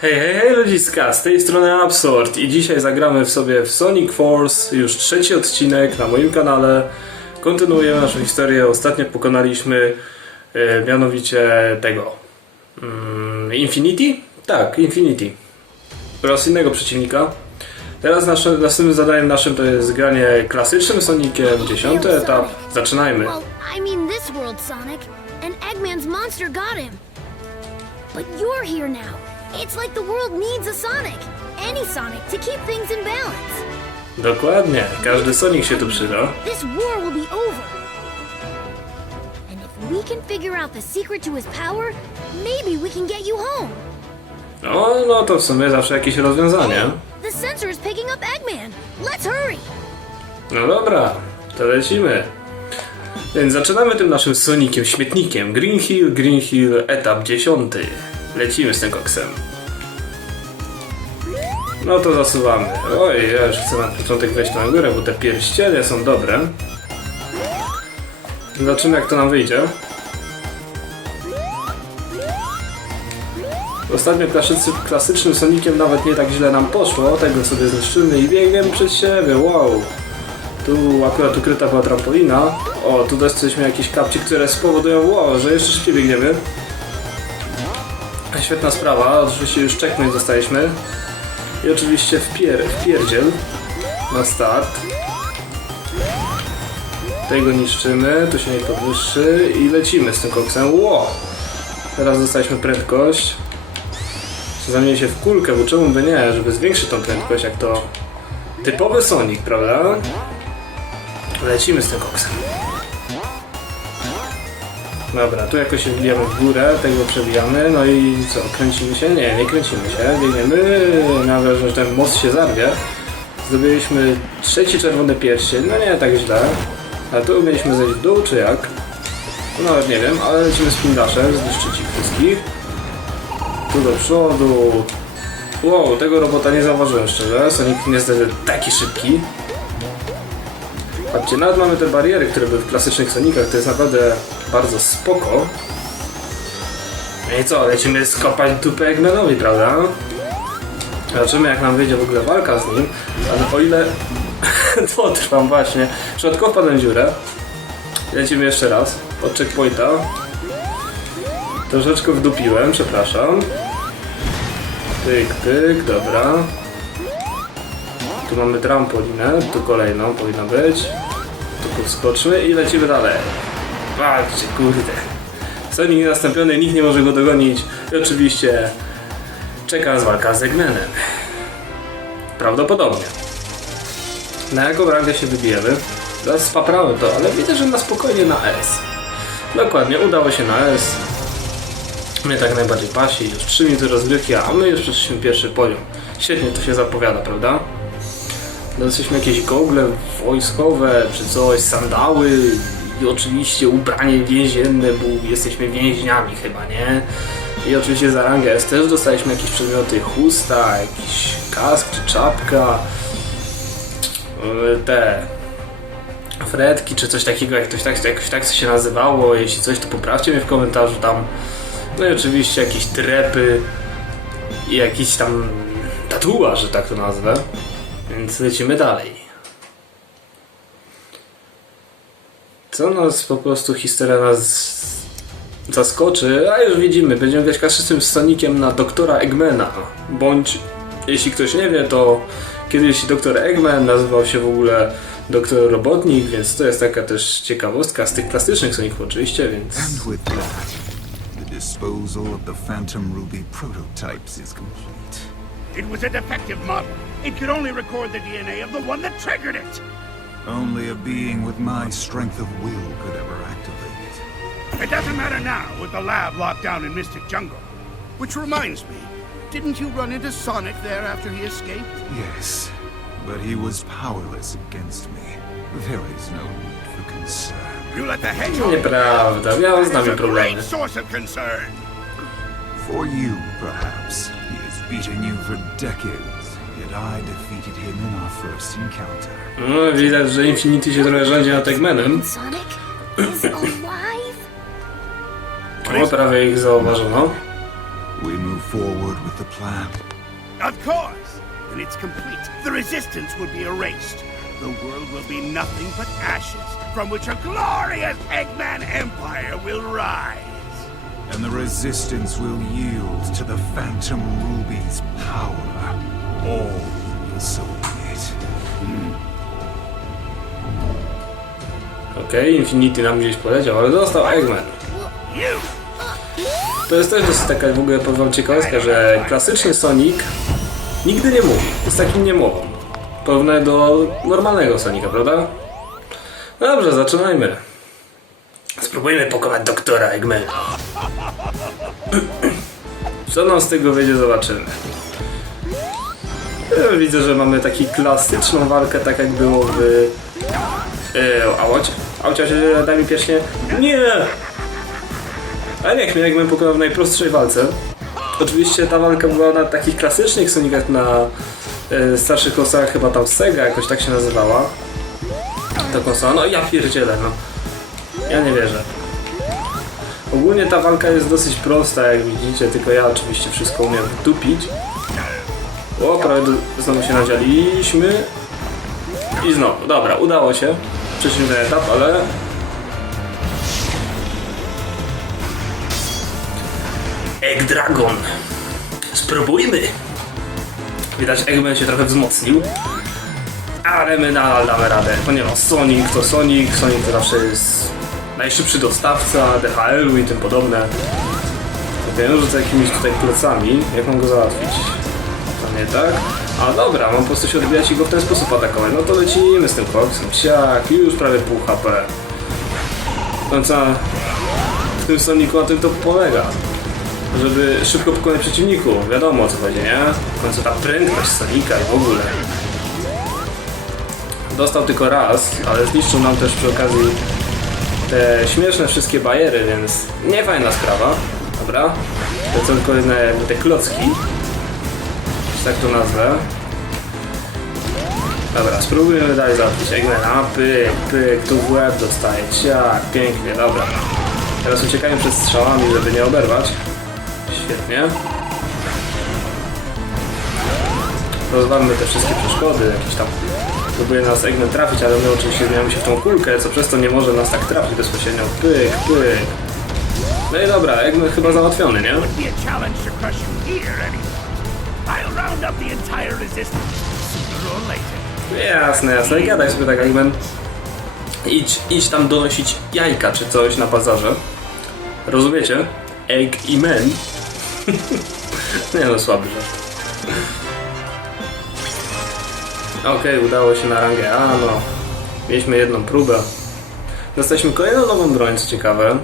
Hej, hej, hej ludziska, z tej strony Absurd i dzisiaj zagramy w sobie w Sonic Force, już trzeci odcinek na moim kanale. Kontynuujemy naszą historię, ostatnio pokonaliśmy e, mianowicie tego mm, Infinity? Tak, Infinity. Oraz innego przeciwnika. Teraz nasze, następnym zadaniem naszym to jest granie klasycznym Soniciem, dziesiąty etap. Zaczynajmy. Well, I mean this world, Sonic. And Eggman's monster got him. But you're here now. It's like the world needs a Sonic. Any Sonic to keep things in balance. Dokładnie, każdy Sonic się tu przyda. This war will be over. And if we can figure out the secret to his power, maybe we can get you home. No, no to w sumie zawsze jakieś rozwiązanie. The sensor is picking up Eggman. Let's hurry. No dobra, to lecimy. Więc zaczynamy tym naszym Soniciem, śmietnikiem. Green Hill, Green Hill, etap 10. Lecimy z tym koksem. No to zasuwamy. Oj, ja już chcę na początek wejść na górę, bo te pierścienie są dobre. Zobaczymy jak to nam wyjdzie. Ostatnio klasycy, klasycznym Soniciem nawet nie tak źle nam poszło, tego sobie zniszczymy i biegiem przed siebie, wow. Tu akurat ukryta była trampolina. O, tu dostaliśmy jakieś kapci, które spowodują, wow, że jeszcze szybciej biegniemy. Świetna sprawa, oczywiście już checkpoint dostaliśmy. I oczywiście wpier, wpierdziel na start. Tego niszczymy, tu się nie podwyższy i lecimy z tym koksem. Wow! Teraz dostaliśmy prędkość. Zamieni się w kulkę, bo czemu by nie, żeby zwiększyć tą prędkość, jak to typowy Sonic, prawda? Lecimy z tym koksem. Dobra, tu jakoś się wbijamy w górę, tego przebijamy, no i co, kręcimy się? Nie, nie kręcimy się, biegniemy, nawet że ten most się zarwie. Zdobyliśmy trzeci czerwony pierścień, no nie tak źle. A tu mieliśmy zejść w dół, czy jak? No nawet nie wiem, ale lecimy z pindaszem, zniszczyć ich wszystkich. Tu do przodu. Wow, tego robota nie zauważyłem szczerze. Sonic niestety taki szybki. Patrzcie, nawet mamy te bariery, które były w klasycznych Sonicach, to jest naprawdę bardzo spoko. No i co, lecimy skopać dupę Eggmanowi, prawda? Zobaczymy jak nam wyjdzie w ogóle walka z nim, ale o ile to trwam właśnie. Przypadkowo wpadłem dziurę. Lecimy jeszcze raz od checkpointa. Troszeczkę wdupiłem, przepraszam. Tyk, tyk, dobra. Tu mamy trampolinę, tu kolejną powinna być. Tu podskoczmy i lecimy dalej. Patrzcie, kurde. Sonic niezastąpiony, nikt nie może go dogonić. I oczywiście czeka nas walka z Eggmanem. Prawdopodobnie. Na jaką rangę się wybijemy? Teraz spaprałem to, ale widzę, że na spokojnie na S. Dokładnie, udało się na S. Mnie tak najbardziej pasi, już 3 minuty rozgrywki, a my już przeszliśmy pierwszy poziom. Świetnie to się zapowiada, prawda? Dostaliśmy jakieś gogle wojskowe, czy coś, sandały i oczywiście ubranie więzienne, bo jesteśmy więźniami chyba, nie? I oczywiście za rangę też dostaliśmy jakieś przedmioty, chusta, jakiś kask czy czapka, yy, te fretki czy coś takiego, jak ktoś tak, jakoś tak się nazywało, jeśli coś to poprawcie mnie w komentarzu tam. No i oczywiście jakieś trepy i jakiś tam tatuaż, że tak to nazwę. Więc lecimy dalej. Co nas po prostu historia nas zaskoczy, a już widzimy, będziemy grać klasycznym Soniciem na doktora Eggmana. Bądź, jeśli ktoś nie wie, to kiedyś doktor Eggman nazywał się w ogóle doktor Robotnik, więc to jest taka też ciekawostka z tych klasycznych Soniców oczywiście, więc... And with that, the disposal of the Phantom Ruby prototypes is complete. It was a defective model. It could only record the DNA of the one that triggered it. Only a being with my strength of will could ever activate it. It doesn't matter now with the lab locked down in Mystic Jungle. Which reminds me, didn't you run into Sonic there after he escaped? Yes, but he was powerless against me. There is no need for concern. You let the hedgehog Nieprawda, miał z That is nami a problemy. great source of concern. For you, perhaps. He has beaten you for decades, yet I defeated him in our first encounter. No, widać, że Infinity się trochę rządzi nad Eggmanem. Sonic is alive? O, prawie ich zauważono. We move forward with the plan? Of course! When it's complete, the resistance will be erased. The world will be nothing but ashes, from which a glorious Eggman Empire will rise. And the resistance will yield to the Phantom Ruby's power. All will submit. Okej, Infinity nam gdzieś poleciał, ale został Eggman. To jest też dosyć taka w ogóle powiem ciekawostka, że klasyczny Sonic nigdy nie mówi. Jest takim niemową. Porównanie do normalnego Sonika, prawda? No Dobrze, zaczynajmy. Spróbujmy pokonać doktora Eggmana. Co nam z tego wyjdzie, zobaczymy. Ja widzę, że mamy taką klasyczną walkę, tak jak było w... Yy, aucie? Aucia się da mi piecznie? Nie! Ale niech mnie jakbym pokonał w najprostszej walce. Oczywiście ta walka była na takich klasycznych Sonicach na e, starszych konsolach, chyba tam Sega jakoś tak się nazywała. Ta konsola, no ja pierdzielę, no. Ja nie wierzę. Ogólnie ta walka jest dosyć prosta, jak widzicie, tylko ja oczywiście wszystko umiem dupić. O, prawie do, znowu się nadzialiśmy. I znowu, dobra, udało się. Przeszliśmy ten etap, ale Egg Dragon. Spróbujmy. Widać, Eggman się trochę wzmocnił. Ale my nadal damy radę. Ponieważ Sonic to Sonic, Sonic to zawsze jest najszybszy dostawca DHL-u i tym podobne. Ok, no rzucę jakimiś tutaj plecami. Jak mam go załatwić? Tak? A dobra, mam po prostu się odbijać i go w ten sposób atakować. No to lecimy z tym koksem. Siak, już prawie pół HP. No co? W tym Sonicu na tym to polega żeby szybko pokonać przeciwników. Wiadomo o co chodzi, nie? W końcu ta prędkość Sonika i w ogóle. Dostał tylko raz, ale zniszczył nam też przy okazji te śmieszne wszystkie bajery, więc nie fajna sprawa. Dobra. To tylko te klocki. Tak to nazwę. Dobra, spróbujemy dalej załatwić Eggmana. Pyk, pyk, tu w łeb dostaje. Ciak, pięknie, dobra. Teraz uciekają przed strzałami, żeby nie oberwać. Świetnie. Rozwalmy te wszystkie przeszkody, jakieś tam próbuje nas Eggman trafić, ale my oczywiście zmieniamy się w tą kulkę, co przez to nie może nas tak trafić bezpośrednio. Pyk, pyk. No i dobra, Eggman chyba załatwiony, nie? Round up the entire resistance, sooner or later. Jasne, jasne, gadaj sobie tak Eggman. Idź, idź tam donosić jajka czy coś na bazarze. Rozumiecie? Egg i men. Nie no, słaby żart. Okej, udało się na rangę A, no. Mieliśmy jedną próbę. Dostaliśmy kolejną nową broń, co ciekawe.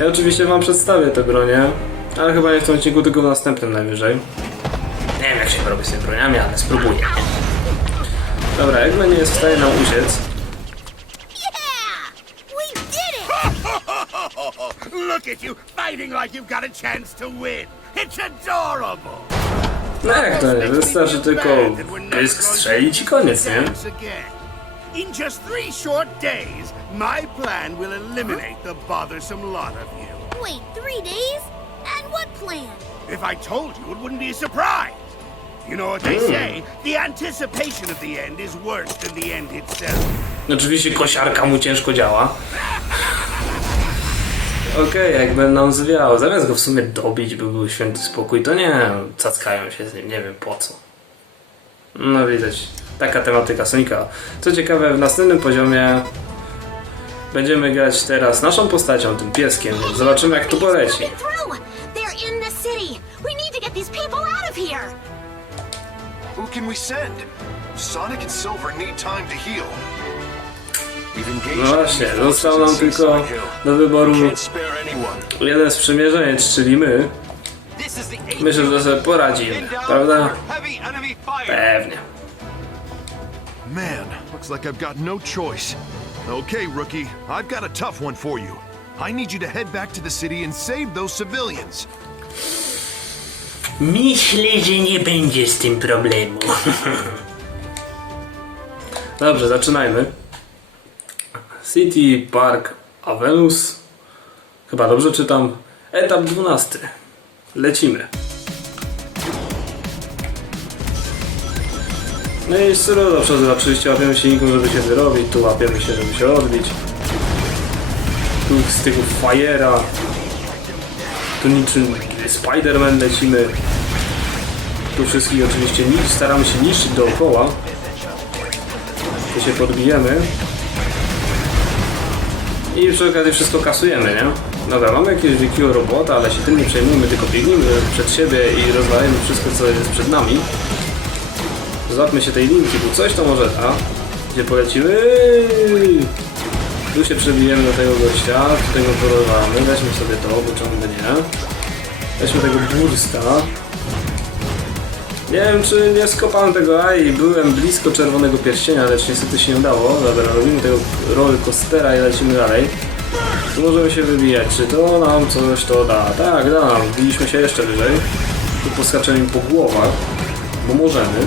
Ja oczywiście wam przedstawię tę bronię, ale chyba nie w tym odcinku, tylko w następnym najwyżej. Nie wiem jak się robi z tymi broniami, ale spróbuję. Dobra, Eggman nie jest w stanie nam uciec. Look at you, fighting like you've got a chance to win. It's adorable. No jak to nie? Wystarczy tylko pysk strzelić i koniec, nie? In just three short days, my plan will eliminate the bothersome lot of you. Wait, three days? What plan? If I told you, it wouldn't be a surprise. You know what they say? The anticipation of the end is worse than the end itself. Oczywiście kosiarka mu ciężko działa. Okej, jakby nam zwiał. Zamiast go w sumie dobić, by był święty spokój, to nie cackają się z nim, nie wiem po co. No widać, taka tematyka Sonika. Co ciekawe, w następnym poziomie będziemy grać teraz naszą postacią, tym pieskiem, więc zobaczymy jak to poleci. Through! Here! Who can we send? Sonic and Silver need time to heal. We've engaged No właśnie, enemy został forces nam in tylko Seaside Hill. do wyboru Can't spare anyone. jeden sprzymierzeniec, czyli my. Myślę, że sobie poradzimy, prawda? Pewnie. Man, looks like I've got no choice. Okay, rookie, I've got a tough one for you. I need you to head back to the city and save those civilians. Myślę, że nie będzie z tym problemu. Dobrze, zaczynajmy. City Park Avenue. Chyba dobrze czytam. Etap 12. Lecimy. No i syro do przodu, oczywiście łapiemy silników, żeby się wyrobić, tu łapiemy się, żeby się odbić. Tu z tego fajera. Tu niczym Spider-Man lecimy. Tu wszystkich oczywiście staramy się niszczyć dookoła. Tu się podbijemy. I przy okazji wszystko kasujemy, nie? Dobra, mamy jakiegoś wielkiego robota, ale się tym nie przejmujmy, tylko biegnijmy przed siebie i rozwalajmy wszystko, co jest przed nami. Złapmy się tej linki, bo coś to może da. Gdzie polecimy? Tu się przebijemy do tego gościa, tutaj go porozwalamy, weźmy sobie to, bo czemu nie. Weźmy tego bursta. Nie wiem, czy nie skopałem tego AI, byłem blisko czerwonego pierścienia, lecz niestety się nie udało. Dobra, robimy tego roller coastera i lecimy dalej. Tu możemy się wybijać, czy to nam coś to da? Tak, da nam. Wbiliśmy się jeszcze wyżej. Tu poskaczemy po głowach, bo możemy.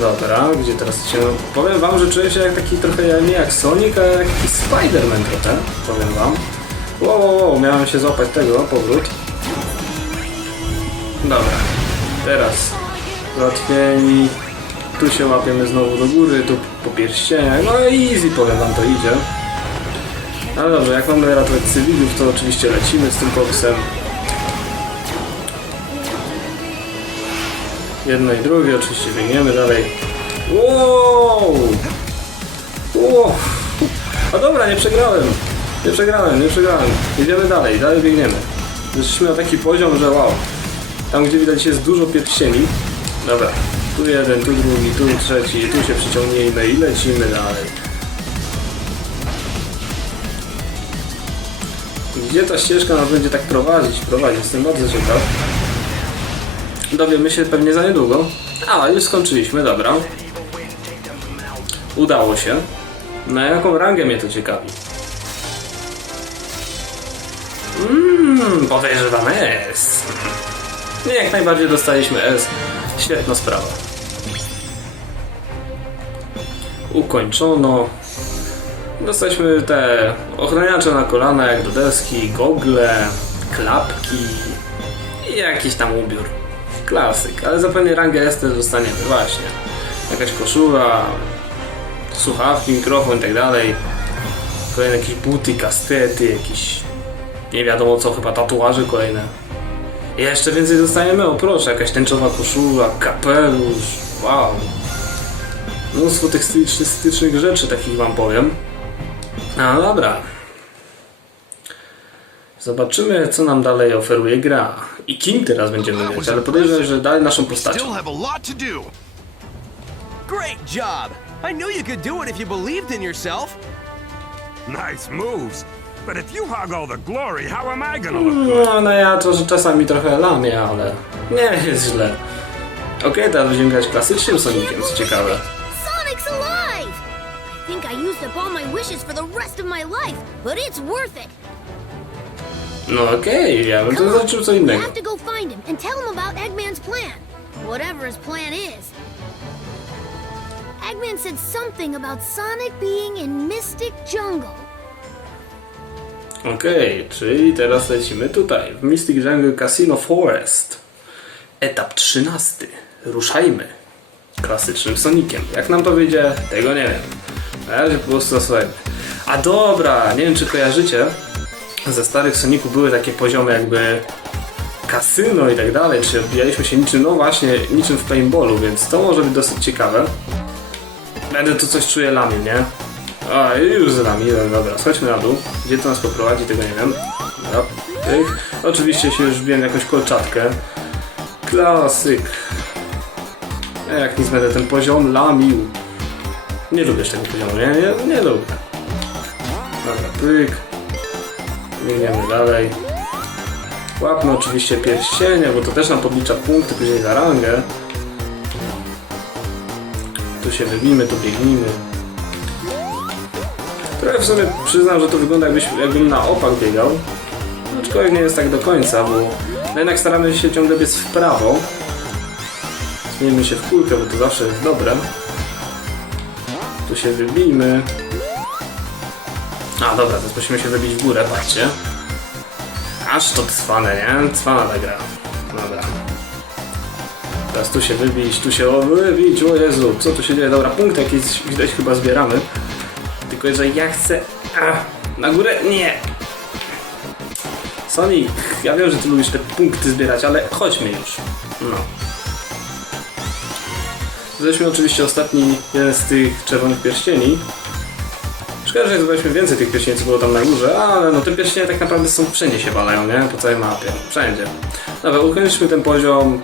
Dobra, gdzie teraz się... Powiem wam, że czuję się jak taki trochę nie jak Sonic, a jak taki Spider-Man trochę, powiem wam. Wow, wow, wow, miałem się złapać tego, powrót. Dobra, teraz załatwieni. Tu się łapiemy znowu do góry, tu po pierścieniach. No easy powiem wam to idzie. No dobrze, jak mamy ratować cywilów, to oczywiście lecimy z tym koksem. Jedno i drugie, oczywiście biegniemy dalej. Wow! Wow! A dobra, nie przegrałem. Nie przegrałem, nie przegrałem. Jedziemy dalej, dalej biegniemy. Zeszliśmy na taki poziom, że wow. Tam gdzie widać jest dużo pierścieni. Dobra, tu jeden, tu drugi, tu trzeci, tu się przyciągnijmy i lecimy dalej. Gdzie ta ścieżka nas będzie tak prowadzić? Prowadzić, jestem bardzo ciekaw. Dowiemy się pewnie za niedługo. A, już skończyliśmy, dobra. Udało się. Na jaką rangę mnie to ciekawi? Mmm, podejrzewam S. Nie, jak najbardziej dostaliśmy S. Świetna sprawa. Ukończono. Dostaliśmy te ochraniacze na kolana, jak do deski, gogle, klapki i jakiś tam ubiór. Klasyk, ale zapewne rangę S też dostaniemy, właśnie. Jakaś koszula, słuchawki, mikrofon i tak dalej. Kolejne jakieś buty, kastety, jakieś nie wiadomo co, chyba tatuaże kolejne. I jeszcze więcej dostajemy, o proszę, jakaś tęczowa koszula, kapelusz, wow. Mnóstwo tych stylistycznych rzeczy, takich wam powiem. No dobra. Zobaczymy, co nam dalej oferuje gra. I kim teraz będziemy mieć, ale podejrzewam, że dalej naszą postacią. Great job! I knew you could do it if you believed in yourself. Nice moves. But if you hog all the glory, how am I gonna look? No, no ja to że czasami trochę lamię, ale nie jest źle. Okej, teraz będziemy grać klasycznym Soniciem, co ciekawe. Sonic's alive! I think I used up all my wishes for the rest of my life, but it's worth it. No okej, ja bym to Come on, co innego. have to go find him and tell him about Eggman's plan. Whatever his plan is. Eggman said something about Sonic being in Mystic Jungle. Okej, czyli teraz lecimy tutaj, w Mystic Jungle Casino Forest. Etap 13. Ruszajmy. Klasycznym Soniciem. Jak nam to wyjdzie, tego nie wiem. Na razie po prostu zasłuchajmy. A dobra, nie wiem czy kojarzycie, ze starych Soniców były takie poziomy jakby kasyno i tak dalej, czy odbijaliśmy się niczym, no właśnie, niczym w paintballu, więc to może być dosyć ciekawe. Będę tu coś czuję lamię, nie? A, już z nami, no dobra, schodźmy na dół. Gdzie to nas poprowadzi, tego nie wiem. Oczywiście się już wbiłem jakąś kolczatkę. Klasyk. Ja jak nic będę ten poziom lamił. Nie lubię tego poziomu, nie? Nie, nie lubię. Dobra, pyk. Biegniemy dalej. Łapmy oczywiście pierścienie, bo to też nam podlicza punkty później za rangę. Tu się wybijmy, tu biegnijmy. Trochę w sumie przyznam, że to wygląda jakbyś, jakbym na opak biegał. Aczkolwiek nie jest tak do końca, bo no jednak staramy się ciągle biec w prawo. Zmieńmy się w kulkę, bo to zawsze jest dobre. Tu się wybijmy. A dobra, teraz musimy się wybić w górę, patrzcie. Aż to cwane, nie? Cwana ta gra. Dobra. Teraz tu się wybić, tu się wybić, o Jezu, co tu się dzieje? Dobra, punkt jakiś widać chyba zbieramy. Tylko, że ja chcę... A, na górę? Nie! Sonic, ja wiem, że ty lubisz te punkty zbierać, ale chodźmy już. No. Weźmy oczywiście ostatni jeden z tych czerwonych pierścieni. Szkoda, że zobaczyliśmy więcej tych pierścieni, co było tam na górze, ale no te pierścienie tak naprawdę są wszędzie się walają, nie? Po całej mapie. Wszędzie. Dobra, ukończyliśmy ten poziom.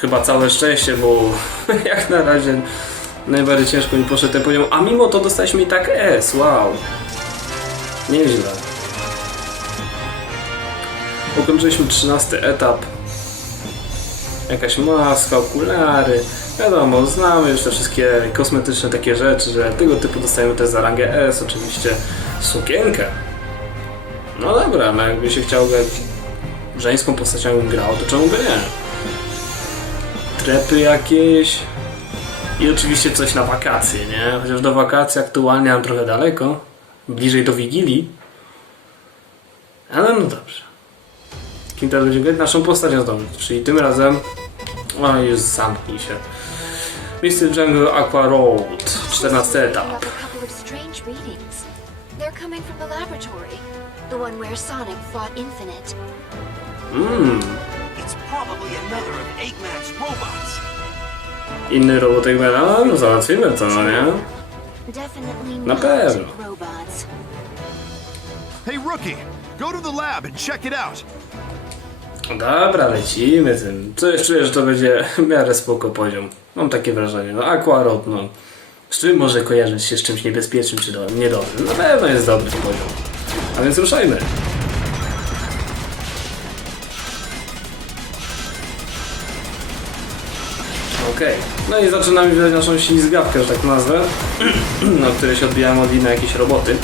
Chyba całe szczęście, bo jak na razie najbardziej ciężko mi poszedł ten poziom, a mimo to dostaliśmy i tak S, wow. Nieźle. Ukończyliśmy 13 etap. Jakaś maska, okulary. Wiadomo, znamy już te wszystkie kosmetyczne takie rzeczy, że tego typu dostajemy też za rangę S, oczywiście sukienkę. No dobra, no jakby się chciał grać żeńską postacią grał, to czemu by nie? Trepy jakieś i oczywiście coś na wakacje, nie? Chociaż do wakacji aktualnie mam trochę daleko, bliżej do Wigilii. Ale no dobrze. Kim teraz będzie grać? Naszą postacią zdobyć, czyli tym razem... O, już zamknij się. Mr. Jungle Aqua Road, 14 etap. Mmm, It's probably another of Eggman's robots. Inny robot Eggmana? No załatwimy to, no nie? Na pewno. Hey, rookie, go to the lab and check it out. Dobra, lecimy tym. Coś czuję, że to będzie w miarę spoko poziom. Mam takie wrażenie. No Aqua Road, no. Z czym może kojarzyć się z czymś niebezpiecznym czy do, niedobrym? Na pewno jest dobry poziom. A więc ruszajmy. Okej, no i zaczynamy widać naszą ślizgawkę, że tak nazwę, na której się odbijamy od innej jakieś roboty.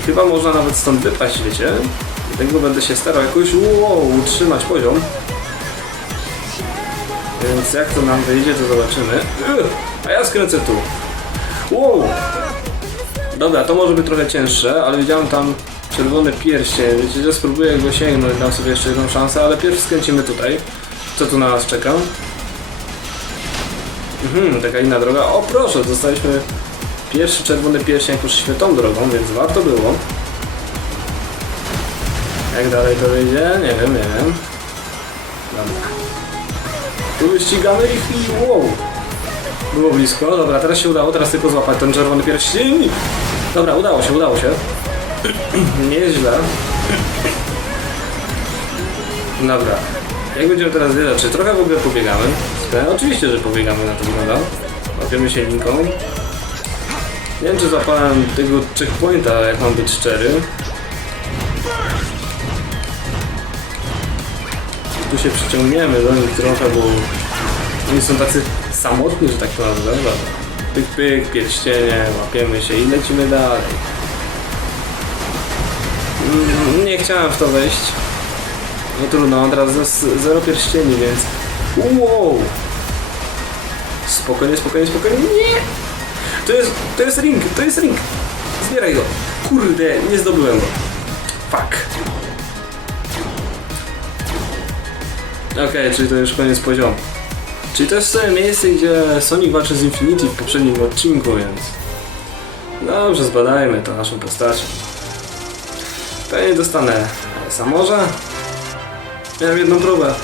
I chyba można nawet stąd wypaść, wiecie? I tego będę się starał jakoś wow, utrzymać poziom. Więc jak to nam wyjdzie, to zobaczymy. A ja skręcę tu. Wow! Dobra, to może być trochę cięższe, ale widziałem tam czerwony pierścień. Wiecie, że spróbuję go sięgnąć, dam sobie jeszcze jedną szansę, ale pierwszy skręcimy tutaj. Co tu na nas czeka? Mhm, taka inna droga. O proszę, dostaliśmy pierwszy czerwony pierścień jako świetną drogą, więc warto było. Jak dalej to wyjdzie? Nie wiem, nie wiem. Dobra. Tu wyścigamy ich i wow. Było blisko. Dobra, teraz się udało, teraz tylko złapać ten czerwony pierścień. Dobra, udało się, udało się. Nieźle. Dobra. Jak będziemy teraz wiedzieć, czy trochę w ogóle pobiegamy? Oczywiście, że pobiegamy na to wygląda. Łapiemy się linką. Nie wiem, czy złapałem tego checkpointa, jak mam być szczery. Tu się przyciągniemy do nich trochę, bo oni są tacy samotni, że tak to. Pyk, pyk, pierścienie, łapiemy się i lecimy dalej. Mm, Nie chciałem w to wejść. No trudno, teraz ze- zero pierścieni, więc... Wow! Spokojnie, spokojnie, spokojnie. Nie! To jest, to jest ring, to jest ring! Zbieraj go! Kurde, nie zdobyłem go. Fuck. Okej, czyli to już koniec poziomu. Czyli to jest to miejsce, gdzie Sonic walczy z Infinity w poprzednim odcinku, więc... Dobrze, zbadajmy to naszą postacią. Pewnie dostanę a może? Miałem jedną próbę.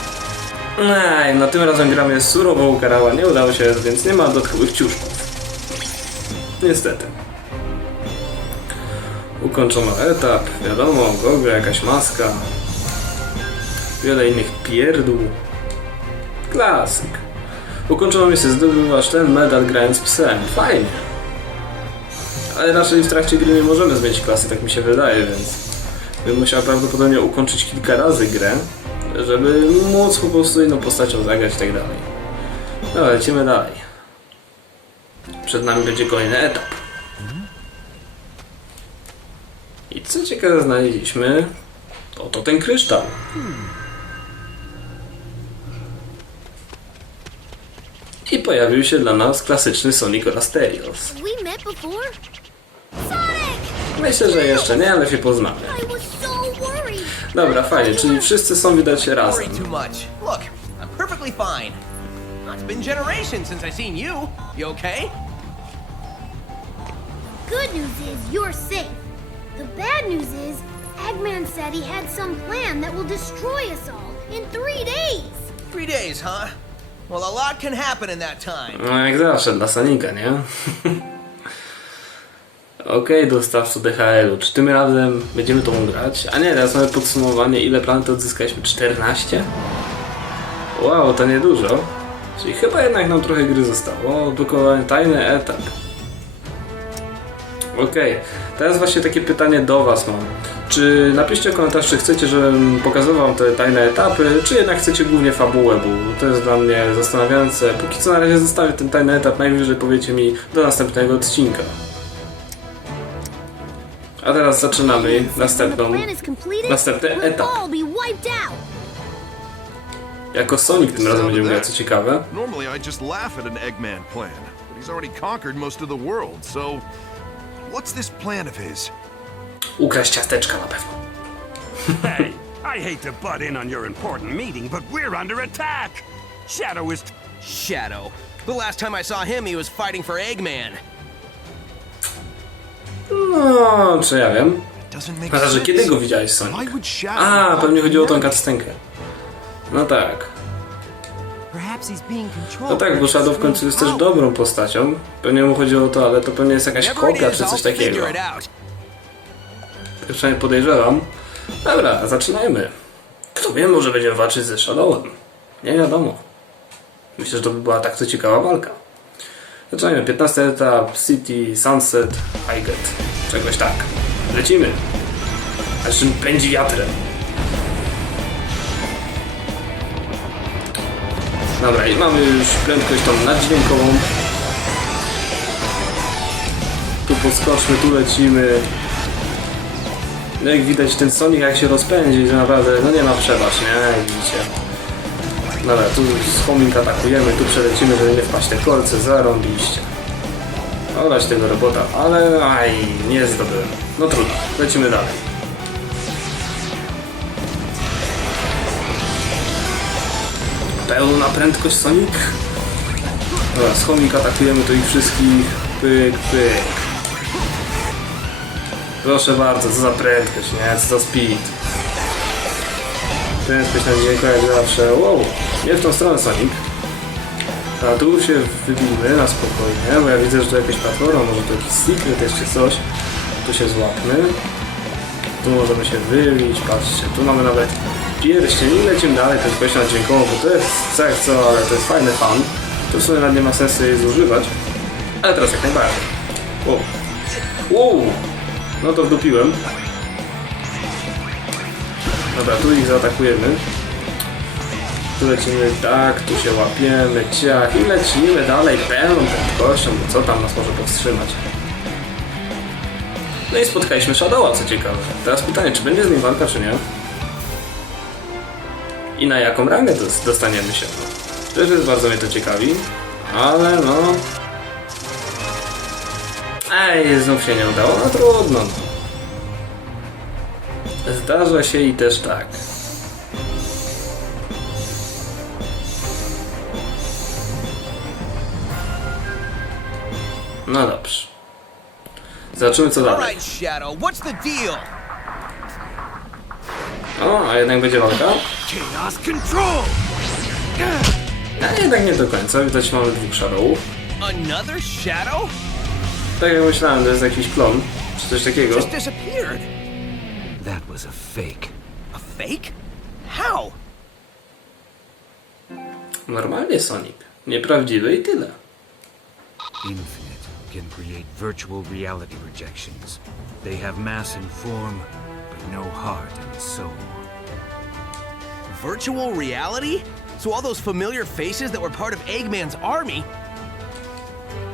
Ej, no tym razem gra mnie surowo ukarała, nie udało się, więc nie ma dodatkowych ciuszków. Niestety. Ukończono etap, wiadomo, gogle, jakaś maska. Wiele innych pierdół. Klasyk. Ukończono misję, zdobywasz ten medal grając psem. Fajnie. Ale raczej w trakcie gry nie możemy zmienić klasy, tak mi się wydaje, więc bym musiał prawdopodobnie ukończyć kilka razy grę, żeby móc po prostu inną postacią zagrać i tak dalej. No, lecimy dalej. Przed nami będzie kolejny etap. I co ciekawe znaleźliśmy, to, to ten kryształ. I pojawił się dla nas klasyczny Sonic oraz Tails. Myślę, że jeszcze nie, ale się poznamy. Dobra, fajnie, czyli wszyscy są widać Worry razem. too much. Look, I'm perfectly fine. It's been generations since I seen you. You okay? Good news is you're safe. The bad news is Eggman said he had some plan that will destroy us all in three days. Three days, huh? Well, a lot can happen in that time. No jak zawsze, dla Sonika, nie? Okej, dostawco DHL-u. Czy tym razem będziemy tą grać? A nie, teraz mamy podsumowanie, ile planet odzyskaliśmy? 14? Wow, to niedużo. Czyli chyba jednak nam trochę gry zostało. Odblokowany tajny etap. Okej, teraz właśnie takie pytanie do Was mam. Czy napiszcie w komentarzu, czy chcecie, żebym pokazywał wam te tajne etapy, czy jednak chcecie głównie fabułę, bo to jest dla mnie zastanawiające. Póki co na razie zostawię ten tajny etap, najwyżej powiecie mi do następnego odcinka. A teraz zaczynamy następną, następny etap. Jako Sonic tym razem będziemy that. co ciekawe. Normally, I just laugh at an Eggman plan, but he's already conquered most of the world, so. What's this plan of his? Ukraść ciasteczka na pewno. Hey, I hate to butt in on your important meeting, but we're under attack! Shadow is. Shadow. The last time I saw him, he was fighting for Eggman. No, czy ja wiem. Razie sense. kiedy go widziałeś, Sonic? A, pewnie chodziło o tą kadstenkę. No tak. No tak, bo Shadow w końcu jest też dobrą postacią. Pewnie mu chodziło o to, ale to pewnie jest jakaś kopia czy coś takiego. Tak przynajmniej podejrzewam. Dobra, zaczynajmy. Kto wie, może będziemy walczyć ze Shadowem. Nie wiadomo. Myślę, że to by była tak to ciekawa walka. Zaczynajmy. 15 etap, City, Sunset, Highgate. Czegoś tak. Lecimy. A czym pędzi wiatrem. Dobra, i mamy już prędkość tą naddźwiękową. Tu podskoczmy, tu lecimy. No jak widać ten Sonic jak się rozpędzi, to naprawdę no nie ma przebacz, nie? Widzicie. Dobra, tu z homing atakujemy, tu przelecimy, żeby nie wpaść te kolce, zarąbiście. Olać tego robota, ale aj, nie zdobyłem. No trudno, lecimy dalej. Pełna prędkość Sonic. Dobra, z homing atakujemy tu ich wszystkich. Pyk, pyk. Proszę bardzo, co za prędkość, nie? Co za speed. Prędkość na dźwięku jak zawsze. Wow, nie w tą stronę Sonic. A tu się wybijmy na spokojnie, bo ja widzę, że to jakaś platforma, może to jakiś secret jeszcze coś. Tu się złapmy. Tu możemy się wybić, patrzcie, tu mamy nawet pierścień i lecimy dalej prędkością dźwiękową, bo to jest co co, ale to jest fajny fan. Tu w sumie nawet nie ma sensu jej zużywać. Ale teraz jak najbardziej. Wow. Wow. No to wdupiłem. Dobra, tu ich zaatakujemy. Tu lecimy tak, tu się łapiemy, ciach i lecimy dalej pełną prędkością, bo co tam nas może powstrzymać. No i spotkaliśmy Shadowa, co ciekawe. Teraz pytanie, czy będzie z nim walka, czy nie? I na jaką rangę dos- dostaniemy się? Też jest bardzo mnie to ciekawi, ale no... Ej, znów się nie udało, no trudno. Zdarza się i też tak. No dobrze. Zobaczymy co dalej. O, a jednak będzie walka? A jednak nie do końca. Widać mamy dwóch Shadowów. Tak jak myślałem, to jest jakiś klon, czy coś takiego. That was a fake. A fake? How? Normalnie Sonic. Nieprawdziwy i tyle. Infinite can create virtual reality projections. They have mass and form, but no heart and soul. Virtual reality? So all those familiar faces that were part of Eggman's army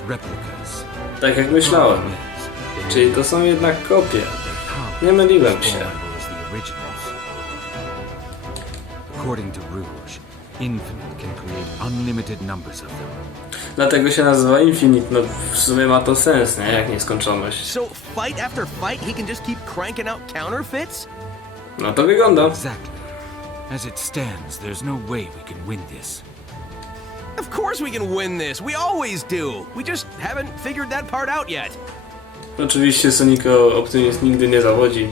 Replicas. Tak jak myślałem. Problem is, they Czyli to są jednak kopie. Nie myliłem się. vulnerable as the originals. According to Rouge, Infinite can create unlimited numbers of them. Dlatego się nazywa Infinite. No w sumie ma to sens, nie? Jak nieskończoność. So fight after fight, he can just keep cranking out counterfeits? No to wygląda. Exactly. As it stands, there's no way we can win this. Of course we can win this. We always do. We just haven't figured that part out yet. Oczywiście Sonico Optimist nigdy nie zawodzi.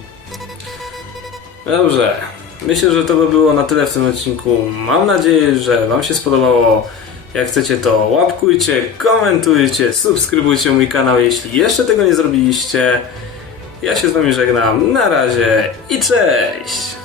Dobrze. Myślę, że to by było na tyle w tym odcinku. Mam nadzieję, że Wam się spodobało. Jak chcecie, to łapkujcie, komentujcie, subskrybujcie mój kanał, jeśli jeszcze tego nie zrobiliście. Ja się z Wami żegnam. Na razie i cześć!